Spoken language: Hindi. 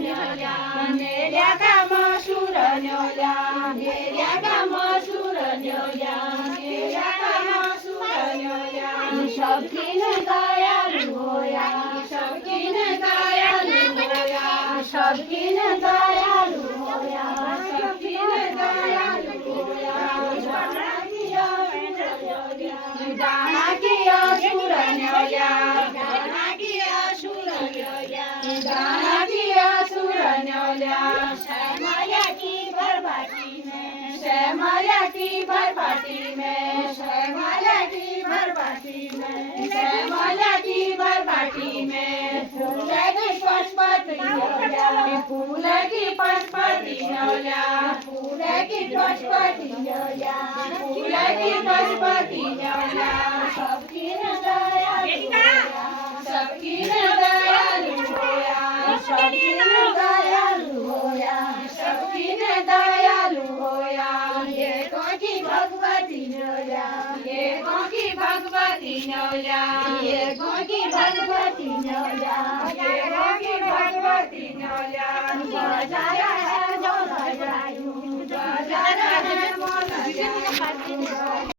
न्योल्या नेल्या का मसूर न्योल्या नेल्या का मसूर न्योल्या नेल्या का मसूर न्योल्या सबकिन दयालु होया सबकिन दयालु होया सबकिन दयालु होया सबकिन दयालु होया दाना की असुर न्योल्या दाना की असुर न्योल्या दाना की असुर न्योल्या श्यामला की भरभाटी में श्यामला की भरभाटी में श्यामला की भरभाटी में श्यामला की भरभाटी में फूल की पशुपति न्योल्या फूल की पशुपति न्योल्या फूल की पशुपति न्योल्या फूल की पशुपति न्योल्या सबकिन दयालु सबकिन दयालु होया सबकिन दयालु होया सबकिन दयालु होया ये की भगवती न्योल्या ये की भगवती न्योल्या ये की भगवती न्योल्या ये की भगवती न्योल्या बजाया है जो बजायूं बजाया है मोन